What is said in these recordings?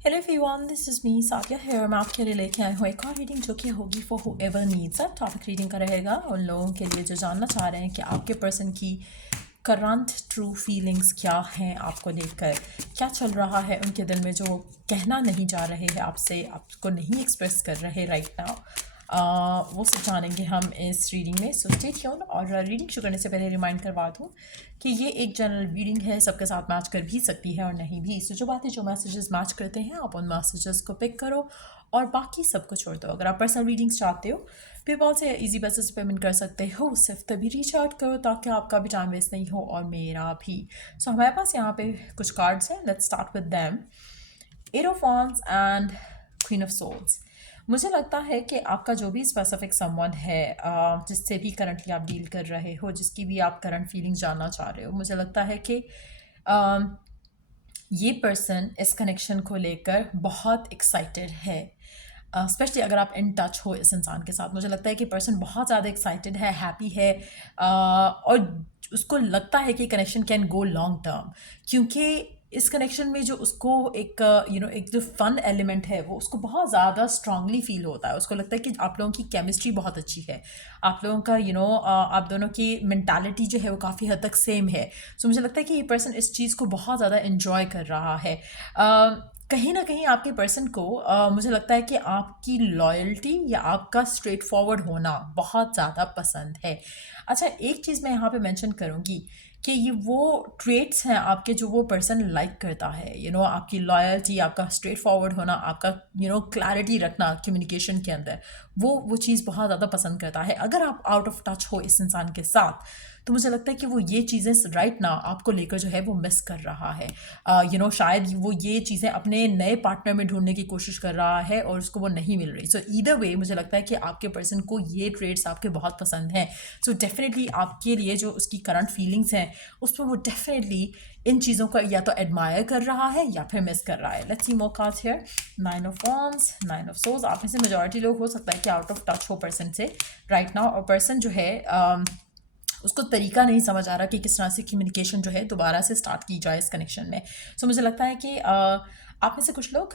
Hello everyone, this is me Safia here. मैं आपके लिए लेके आई हूँ एक और रीडिंग जो कि होगी for whoever needs it. Topic reading का रहेगा उन लोगों के लिए जो जानना चाह रहे हैं कि आपके पर्सन की करंट ट्रू फीलिंग्स क्या हैं आपको लेकर, क्या चल रहा है उनके दिल में जो वो कहना नहीं जा रहे हैं आपसे, आपको नहीं एक्सप्रेस कर रहे राइट नाउ। वो सब जानेंगे हम इस रीडिंग में। So stay tuned. और रीडिंग शुरू करने से पहले रिमाइंड करवा दूँ कि ये एक जनरल रीडिंग है, सबके साथ मैच कर भी सकती है और नहीं भी। सो जो बातें जो मैसेजेस मैच करते हैं आप उन मैसेजेस को पिक करो और बाकी सबको छोड़ दो। अगर आप पर्सनल रीडिंग्स चाहते हो पेपॉल से इजी बेसिस पे पेमेंट कर सकते हो, सिर्फ तभी रीच आउट करो ताकि आपका भी टाइम वेस्ट नहीं हो और मेरा भी। सो हमारे पास यहाँ पे कुछ कार्ड्स हैं, let's start with them. Eight of wands and queen of souls. मुझे लगता है कि आपका जो भी स्पेसिफिक समवन है जिससे भी करंटली आप डील कर रहे हो, जिसकी भी आप करंट फीलिंग जानना चाह रहे हो, मुझे लगता है कि ये पर्सन इस कनेक्शन को लेकर बहुत एक्साइटेड है। स्पेशली अगर आप इन टच हो इस इंसान के साथ, मुझे लगता है कि पर्सन बहुत ज़्यादा एक्साइटेड है, हैप्पी है, और उसको लगता है कि connection can go long term, क्योंकि इस कनेक्शन में जो उसको एक एक जो फन एलिमेंट है वो उसको बहुत ज़्यादा स्ट्रांगली फील होता है। उसको लगता है कि आप लोगों की केमिस्ट्री बहुत अच्छी है, आप लोगों का आप दोनों की मेंटालिटी जो है वो काफ़ी हद तक सेम है। सो मुझे लगता है कि ये पर्सन इस चीज़ को बहुत ज़्यादा इन्जॉय कर रहा है। कहीं ना कहीं आपके पर्सन को मुझे लगता है कि आपकी लॉयल्टी या आपका स्ट्रेट फॉरवर्ड होना बहुत ज़्यादा पसंद है। अच्छा, एक चीज़ मैं यहाँ पे मेंशन करूँगी कि ये वो ट्रेट्स हैं आपके जो वो पर्सन लाइक करता है। आपकी लॉयल्टी, आपका स्ट्रेट फॉरवर्ड होना, आपका क्लैरिटी रखना कम्युनिकेशन के अंदर, वो चीज़ बहुत ज़्यादा पसंद करता है। अगर आप आउट ऑफ टच हो इस इंसान के साथ तो मुझे लगता है कि वो ये चीज़ें राइट ना आपको लेकर जो है वो मिस कर रहा है। शायद वो ये चीज़ें अपने नए पार्टनर में ढूंढने की कोशिश कर रहा है और उसको वो नहीं मिल रही। सो ईदर वे मुझे लगता है कि आपके पर्सन को ये ट्रेड्स आपके बहुत पसंद हैं। सो डेफिनेटली आपके लिए जो उसकी करंट फीलिंग्स हैं उस पर वो डेफिनेटली इन चीज़ों का या तो एडमायर कर रहा है या फिर मिस कर रहा है। Let's see more cards here. Nine of wands, nine of souls. आप में से मेजॉरिटी लोग हो सकता है कि आउट ऑफ टच हो पर्सन से राइट नाउ, और पर्सन जो है उसको तरीका नहीं समझ आ रहा कि किस तरह से कम्युनिकेशन जो है दोबारा से स्टार्ट की जाए इस कनेक्शन में। सो मुझे लगता है कि आप में से कुछ लोग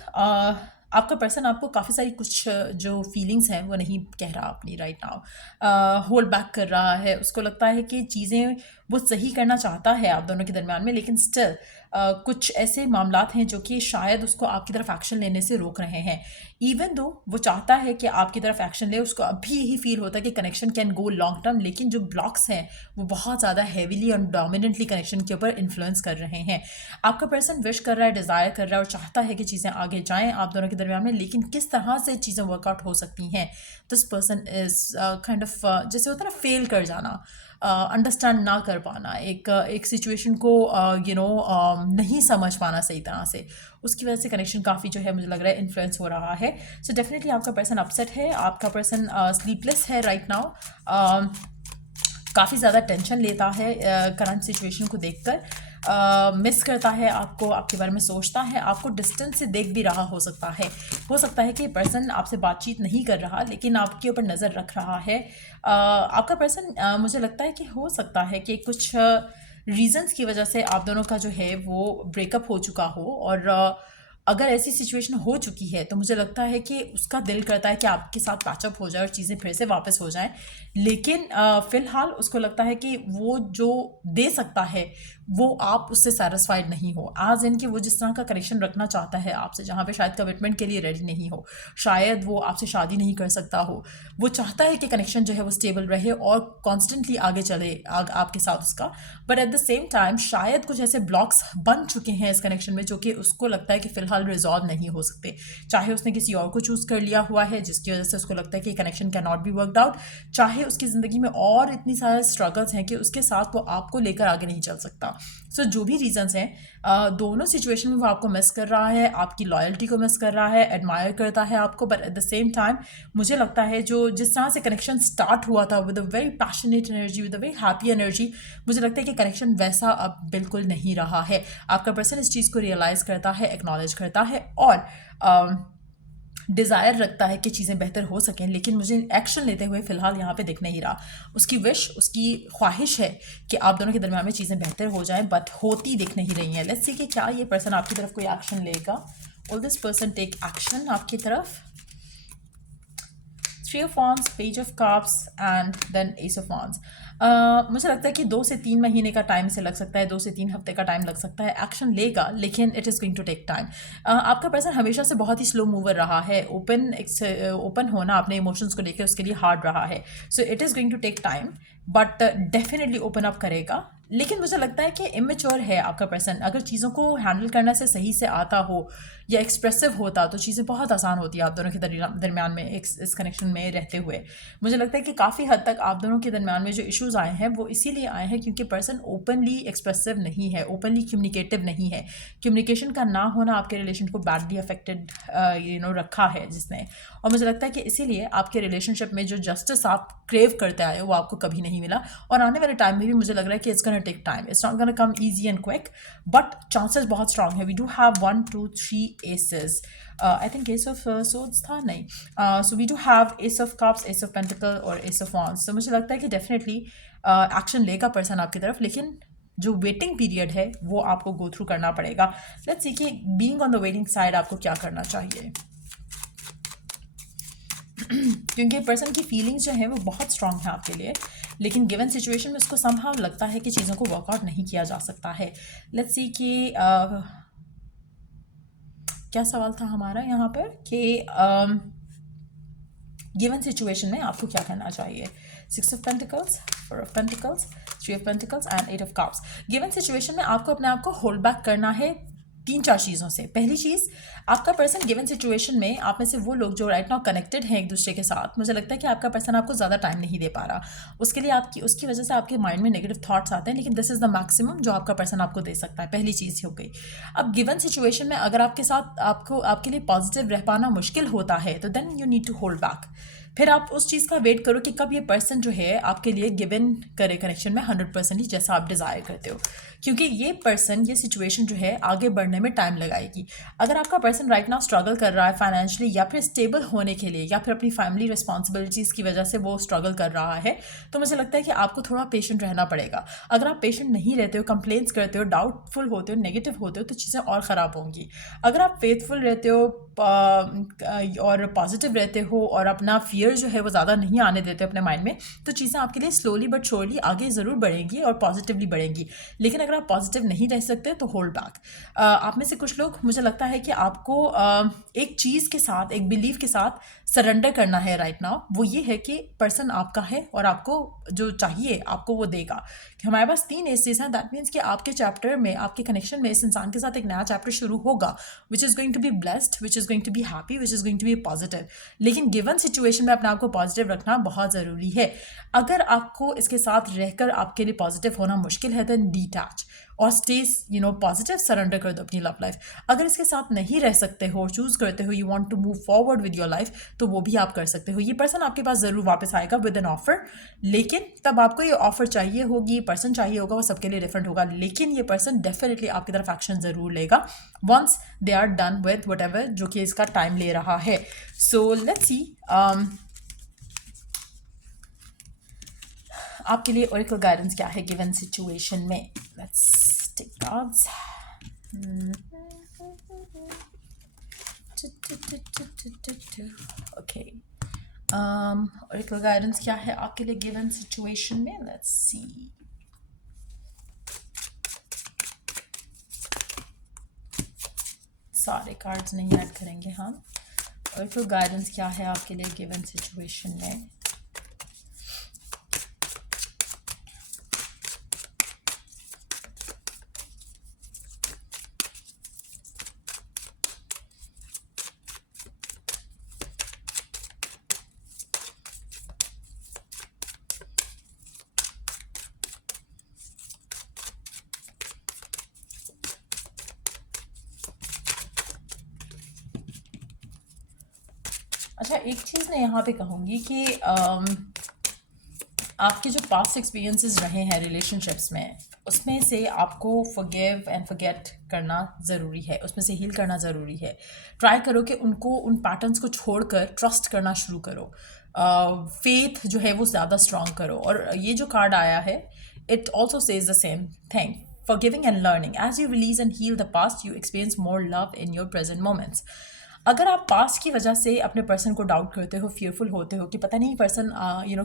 आपका पर्सन आपको काफ़ी सारी कुछ जो फीलिंग्स हैं वो नहीं कह रहा अपनी राइट नाउ, होल्ड बैक कर रहा है। उसको लगता है कि चीज़ें वो सही करना चाहता है आप दोनों के दरमियान में, लेकिन स्टिल कुछ ऐसे मामलात हैं जो कि शायद उसको आपकी तरफ एक्शन लेने से रोक रहे हैं। इवन दो वो चाहता है कि आपकी तरफ एक्शन ले, उसको अभी यही फील होता है कि connection can go long term, लेकिन जो ब्लॉक्स हैं वो बहुत ज़्यादा हैवीली और डोमिनेंटली कनेक्शन के ऊपर इन्फ्लुएंस कर रहे हैं। आपका पर्सन विश कर रहा है, डिज़ायर कर रहा है और चाहता है कि चीज़ें आगे जाएँ आप दोनों के दरमियान में, लेकिन किस तरह से चीज़ें वर्कआउट हो सकती हैं, this person is kind of जैसे होता है ना फेल कर जाना, अंडरस्टैंड ना कर पाना, एक सिचुएशन को नहीं समझ पाना सही तरह से, उसकी वजह से कनेक्शन काफ़ी जो है मुझे लग रहा है इन्फ्लुएंस हो रहा है। सो डेफिनेटली आपका पर्सन अपसेट है, आपका पर्सन स्लीपलेस है राइट नाउ, काफ़ी ज़्यादा टेंशन लेता है करंट सिचुएशन को देखकर, मिस करता है आपको, आपके बारे में सोचता है, आपको डिस्टेंस से देख भी रहा हो सकता है कि पर्सन आपसे बातचीत नहीं कर रहा लेकिन आपके ऊपर नज़र रख रहा है। आपका पर्सन मुझे लगता है कि हो सकता है कि कुछ रीजंस की वजह से आप दोनों का जो है वो ब्रेकअप हो चुका हो, और अगर ऐसी सिचुएशन हो चुकी है तो मुझे लगता है कि उसका दिल करता है कि आपके साथ पैचअप हो जाए और चीज़ें फिर से वापस हो जाएं, लेकिन फ़िलहाल उसको लगता है कि वो जो दे सकता है वो आप उससे सेटिस्फाइड नहीं हो, आज इनके वो जिस तरह का कनेक्शन रखना चाहता है आपसे, जहाँ पे शायद कमिटमेंट के लिए रेडी नहीं हो, शायद वो आपसे शादी नहीं कर सकता हो, वो चाहता है कि कनेक्शन जो है वो स्टेबल रहे और कॉन्स्टेंटली आगे चले आपके साथ उसका, but at the same time शायद कुछ ऐसे ब्लॉक्स बन चुके हैं इस कनेक्शन में जो कि उसको लगता है कि फ़िलहाल रिजॉल्व नहीं हो सकते। चाहे उसने किसी और को चूज़ कर लिया हुआ है जिसकी वजह से उसको लगता है कि connection can not be worked out, चाहे उसकी ज़िंदगी में और इतनी सारे स्ट्रगल्स हैं कि उसके साथ वो आपको लेकर आगे नहीं चल सकता। सो जो भी रीजंस हैं, दोनों सिचुएशन में वो आपको मिस कर रहा है, आपकी लॉयल्टी को मिस कर रहा है, एडमायर करता है आपको, but at the same time मुझे लगता है जो जिस तरह से कनेक्शन स्टार्ट हुआ था with a very passionate energy, with a very happy energy, मुझे लगता है कि कनेक्शन वैसा अब बिल्कुल नहीं रहा है। आपका पर्सन इस चीज़ को रियलाइज़ करता है, एक्नॉलेज करता है और डिज़ायर रखता है कि चीज़ें बेहतर हो सकें, लेकिन मुझे एक्शन लेते हुए फ़िलहाल यहाँ पे दिख नहीं रहा। उसकी विश, उसकी ख्वाहिश है कि आप दोनों के दरमियान में चीज़ें बेहतर हो जाएं, बट होती दिख नहीं रही हैं। लेट्स सी कि क्या ये पर्सन आपकी तरफ कोई एक्शन लेगा। Will this person take action आपकी तरफ? Three of Wands, Page of Cups and then Ace of Wands. मुझे लगता है कि 2 से 3 महीने का टाइम से लग सकता है, 2 से 3 हफ्ते का टाइम लग सकता है, एक्शन लेगा, लेकिन it is going to take time. आपका पर्सन हमेशा से बहुत ही स्लो मूवर रहा है, ओपन होना अपने इमोशंस को लेकर उसके लिए हार्ड रहा है. So it is going to take time, but definitely open up करेगा. लेकिन मुझे लगता है कि इमेच्योर है आपका पर्सन. अगर चीज़ों को हैंडल करना से सही से आता हो या एक्सप्रेसिव होता तो चीज़ें बहुत आसान होती है आप दोनों के दरमियान में इस कनेक्शन में रहते हुए. मुझे लगता है कि काफ़ी हद तक आप दोनों के दरमियान में जो इश्यूज़ आए हैं वो इसीलिए आए हैं क्योंकि पर्सन ओपनली एक्सप्रेसिव नहीं है, ओपनली कम्युनिकेटिव नहीं है. कम्युनिकेशन का ना होना आपके रिलेशन को बैडली अफेक्टेड रखा है जिसने. और मुझे लगता है कि इसीलिए आपके रिलेशनशिप में जो जस्टिस आप क्रेव करते आए वो आपको कभी नहीं मिला. और आने वाले टाइम में भी मुझे लग रहा है कि it's gonna take time, it's not gonna come easy and quick, but chances बहुत स्ट्रांग है. We do have 1 2 3 aces. I think ace of swords था नहीं. So we do have ace of cups, ace of pentacle और ace of wands. तो मुझे लगता है कि डेफिनेटली एक्शन लेगा पर्सन आपकी तरफ, लेकिन जो वेटिंग पीरियड है वो आपको गो थ्रू करना पड़ेगा. लेट्स सी कि being on the waiting side आपको क्या करना चाहिए. क्योंकि पर्सन की फीलिंग्स जो है वो बहुत स्ट्रांग है आपके लिए, लेकिन गिवन सिचुएशन में उसको समहाउ लगता है कि चीज़ों को वर्कआउट नहीं किया जा सकता है. लेट्स सी कि क्या सवाल था हमारा यहाँ पर कि गिवन सिचुएशन में आपको क्या करना चाहिए. 6 of pentacles, 4 of pentacles, 3 of pentacles and 8 of cups. Given situation में आपको अपने आप को होल्ड बैक करना है 3-4 चीज़ों से. पहली चीज़, आपका पर्सन गिवन सिचुएशन में आप में से वो लोग जो राइट नाउ कनेक्टेड हैं एक दूसरे के साथ, मुझे लगता है कि आपका पर्सन आपको ज़्यादा टाइम नहीं दे पा रहा. उसके लिए उसकी वजह से आपके माइंड में नेगेटिव थॉट्स आते हैं, लेकिन दिस इज़ द मैक्सिमम जो आपका पर्सन आपको दे सकता है. पहली चीज़ हो गई. अब गिवन सिचुएशन में अगर आपके साथ आपके लिए पॉजिटिव रह पाना मुश्किल होता है तो then you need to hold back. फिर आप उस चीज़ का वेट करो कि कब ये पर्सन जो है आपके लिए गिवन करे कनेक्शन में 100% ही जैसा आप डिज़ायर करते हो, क्योंकि ये पर्सन ये सिचुएशन जो है आगे बढ़ने में टाइम लगाएगी. अगर आपका पर्सन राइट नाउ स्ट्रगल कर रहा है फाइनेंशियली या फिर स्टेबल होने के लिए या फिर अपनी फैमिली रिस्पॉन्सिबिलिटीज़ की वजह से वो स्ट्रगल कर रहा है, तो मुझे लगता है कि आपको थोड़ा पेशेंट रहना पड़ेगा. अगर आप पेशेंट नहीं रहते हो, कंप्लेंट्स करते हो, डाउटफुल होते हो, नेगेटिव होते हो, तो चीज़ें और ख़राब होंगी. अगर आप फेथफुल रहते हो और पॉजिटिव रहते हो और अपना फियर जो है वो ज़्यादा नहीं आने देते अपने माइंड में, तो चीज़ें आपके लिए स्लोली बट श्योरली आगे ज़रूर बढ़ेंगी और पॉजिटिवली बढ़ेंगी. लेकिन अगर आप पॉजिटिव नहीं रह सकते तो होल्ड बैक. आप में से कुछ लोग, मुझे लगता है कि आपको एक चीज़ के साथ, एक बिलीव के साथ सरेंडर करना है राइट नाउ. वो ये है कि पर्सन आपका है और आपको जो चाहिए आपको वो देगा. कि हमारे पास 3 एसेस हैं, दैट मीन्स कि आपके चैप्टर में, आपके कनेक्शन में इस इंसान के साथ एक नया चैप्टर शुरू होगा, which is going to be blessed, which is going to be happy, which is going to be positive. लेकिन गिवन सिचुएशन में अपने आप को पॉजिटिव रखना बहुत ज़रूरी है. अगर आपको इसके साथ रहकर आपके लिए पॉजिटिव होना मुश्किल है, देन डिटैच और स्टे पॉजिटिव, सरेंडर कर दो अपनी लव लाइफ. अगर इसके साथ नहीं रह सकते हो, चूज़ करते हो, you want to move forward with your life, तो वो भी आप कर सकते हो. ये पर्सन आपके पास ज़रूर वापस आएगा विद एन ऑफर, लेकिन तब आपको ये ऑफर चाहिए होगी, पर्सन चाहिए होगा, वो सबके लिए डिफरेंट होगा. लेकिन ये पर्सन डेफिनेटली आपकी तरफ एक्शन ज़रूर लेगा once they are done with whatever जो कि इसका टाइम ले रहा है. सो लेट्स सी आपके लिए ओरेकल गाइडेंस क्या है गिवन सिचुएशन में. Let's take cards. Okay, oracle guidance क्या है आपके लिए गिवन सिचुएशन में. Let's see. सारे कार्ड्स नहीं ऐड करेंगे हम. ओरेकल गाइडेंस क्या है आपके लिए गिवन सिचुएशन में. अच्छा, एक चीज़ मैं यहाँ पे कहूँगी कि आपके जो पास्ट एक्सपीरियंसेस रहे हैं रिलेशनशिप्स में, उसमें से आपको फॉरगिव एंड फॉरगेट करना ज़रूरी है, उसमें से हील करना ज़रूरी है. ट्राई करो कि उन पैटर्न्स को छोड़कर ट्रस्ट करना शुरू करो. फेथ जो है वो ज़्यादा स्ट्रांग करो. और ये जो कार्ड आया है, it also says the same thing. forgiving and learning. As you release and heal the past, you experience more love in your present moments. अगर आप पास्ट की वजह से अपने पर्सन को डाउट करते हो, फियरफुल होते हो कि पता नहीं पर्सन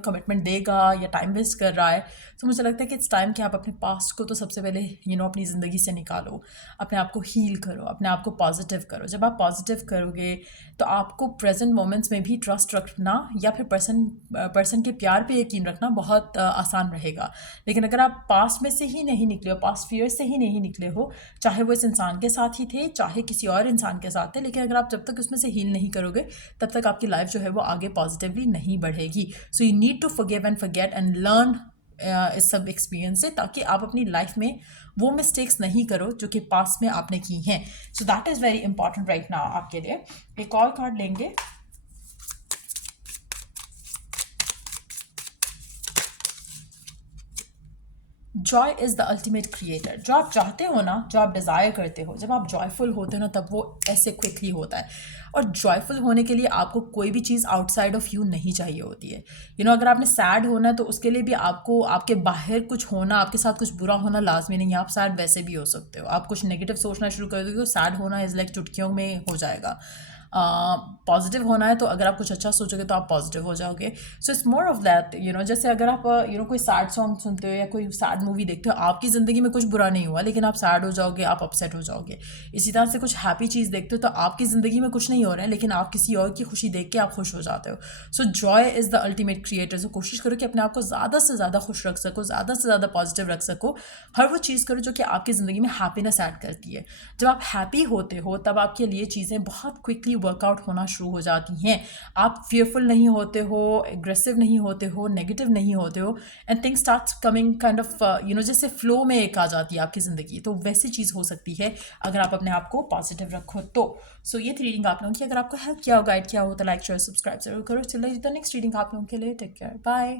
कमिटमेंट देगा या टाइम वेस्ट कर रहा है, तो मुझे लगता है कि इट्स टाइम कि आप अपने पास्ट को तो सबसे पहले अपनी ज़िंदगी से निकालो, अपने आप को हील करो, अपने आप को पॉजिटिव करो. जब आप पॉजिटिव करोगे तो आपको प्रेजेंट मोमेंट्स में भी ट्रस्ट रखना या फिर पर्सन के प्यार पे यकीन रखना बहुत आसान रहेगा. लेकिन अगर आप पास्ट में से ही नहीं निकले हो, पास्ट फियर से ही नहीं निकले हो, चाहे वो इस इंसान के साथ ही थे, चाहे किसी और इंसान के साथ थे, लेकिन अगर आप जब तक उसमें से हील नहीं करोगे तब तक आपकी लाइफ जो है वो आगे पॉजिटिवली नहीं बढ़ेगी. So you need to forgive and forget and learn इस सब एक्सपीरियंस से, ताकि आप अपनी लाइफ में वो मिस्टेक्स नहीं करो जो कि पास्ट में आपने की हैं. So that is very important right now आपके लिए. एक और कार्ड लेंगे. Joy is the ultimate creator. जो आप चाहते हो ना, जो आप डिज़ायर करते हो, जब आप जॉयफुल होते हो ना, तब वो ऐसे क्विकली होता है. और जॉयफुल होने के लिए आपको कोई भी चीज़ आउटसाइड ऑफ यू नहीं चाहिए होती है. अगर आपने सैड होना है तो उसके लिए भी आपको आपके बाहर कुछ होना, आपके साथ कुछ बुरा होना लाजमी नहीं है. आप सैड वैसे भी हो सकते हो. आप कुछ नेगेटिव सोचना शुरू कर दोगे तो सैड होना इज़ लाइक चुटकियों में हो जाएगा. पॉजिटिव होना है तो अगर आप कुछ अच्छा सोचोगे तो आप पॉजिटिव हो जाओगे. So it's more of that. जैसे अगर आप कोई सैड सॉन्ग सुनते हो या कोई सैड मूवी देखते हो, आपकी ज़िंदगी में कुछ बुरा नहीं हुआ लेकिन आप सैड हो जाओगे, आप अपसेट हो जाओगे. इसी तरह से कुछ हैप्पी चीज़ देखते हो तो आपकी ज़िंदगी में कुछ नहीं हो रहा है लेकिन आप किसी और की खुशी देख के आप खुश हो जाते हो. So joy is the ultimate creator. So कोशिश करो कि अपने आप को ज़्यादा से ज़्यादा खुश रख सको, ज़्यादा से ज़्यादा पॉजिटिव रख सको. हर वो चीज़ करो जो कि आपकी ज़िंदगी में हैप्पीनेस ऐड करती है. जब आप हैप्पी होते हो तब आपके लिए चीज़ें बहुत क्विकली वर्कआउट होना शुरू हो जाती हैं. आप फियरफुल नहीं होते हो, एग्रेसिव नहीं होते हो, नेगेटिव नहीं होते हो, and things starts coming kind of जैसे फ्लो में एक आ जाती है आपकी ज़िंदगी. तो वैसी चीज़ हो सकती है अगर आप अपने आप को पॉजिटिव रखो तो. सो ये थी रीडिंग आप लोगों की. अगर आपको हेल्प किया हो, गाइड किया हो तो लाइक शेयर सब्सक्राइब जरूर करो. चलिए द नेक्स्ट रीडिंग आप लोगों के लिए. Take care, bye.